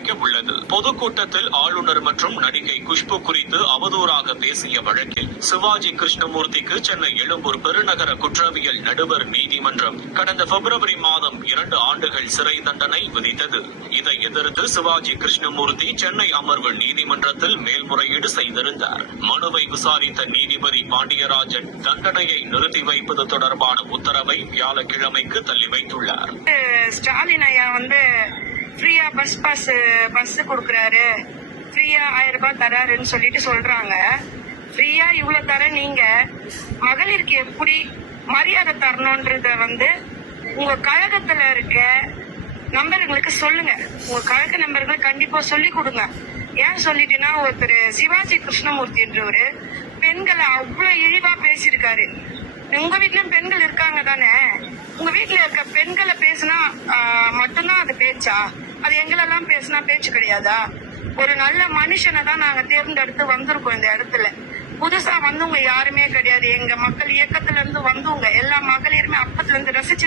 ஆரம்பிக்க உள்ளது. பொதுக்கூட்டத்தில் ஆளுநர் மற்றும் நடிகை குஷ்பு குறித்து அவதூறாக பேசிய வழக்கில் சிவாஜி கிருஷ்ணமூர்த்திக்கு சென்னை எழும்பூர் பெருநகர குற்றவியல் நடுவர் நீதிமன்றம் கடந்த பிப்ரவரி மாதம் 2 ஆண்டுகள் சிறை தண்டனை விதித்தது. இதை எதிர்த்து சிவாஜி கிருஷ்ணமூர்த்தி சென்னை அமர்வு நீதிமன்றத்தில் மேல்முறையீடு செய்திருந்தார். மனுவை விசாரித்த நீதிபதி பாண்டியராஜன் தண்டனையை நிறுத்தி வைப்பது தொடர்பான உத்தரவை வியாழக்கிழமைக்கு தள்ளி வைத்துள்ளார். ஸ்டாலின் ஐயா ஃப்ரீயா பஸ் கொடுக்கறாரு, ஃப்ரீயா 1000 ரூபாய் தராருன்னு சொல்லிட்டு சொல்றாங்க. ஃப்ரீயா இவ்வளவு தர நீங்க மகளிருக்கு எப்படி மரியாதை தரணும்ன்றத உங்க கழகத்துல இருக்க நம்பர்களுக்கு சொல்லுங்க. உங்க கழக நம்பர்களுக்கு கண்டிப்பா சொல்லி கொடுங்க. ஏன் சொல்லிட்டுன்னா, ஒருத்தர் சிவாஜி கிருஷ்ணமூர்த்தி என்றவரு பெண்களை அவ்வளவு இழிவா பேசியிருக்காரு. உங்க வீட்லயும் பெண்கள் இருக்காங்க தானே? உங்க வீட்டுல இருக்க பெண்களை பேசினா மட்டும்தான் அது பேச்சா? அது எங்களெல்லாம் பேசினா பேச்சு கிடையாதா? ஒரு நல்ல மனுஷனை தான் நாங்க தேர்ந்தெடுத்து வந்திருக்கோம். இந்த இடத்துல புதுசா வந்தவங்க யாருமே கிடையாது. எங்க மக்கள் இயக்கத்துல இருந்து வந்தவங்க எல்லா மகளிருமே அப்பத்துல இருந்து ரசிச்சு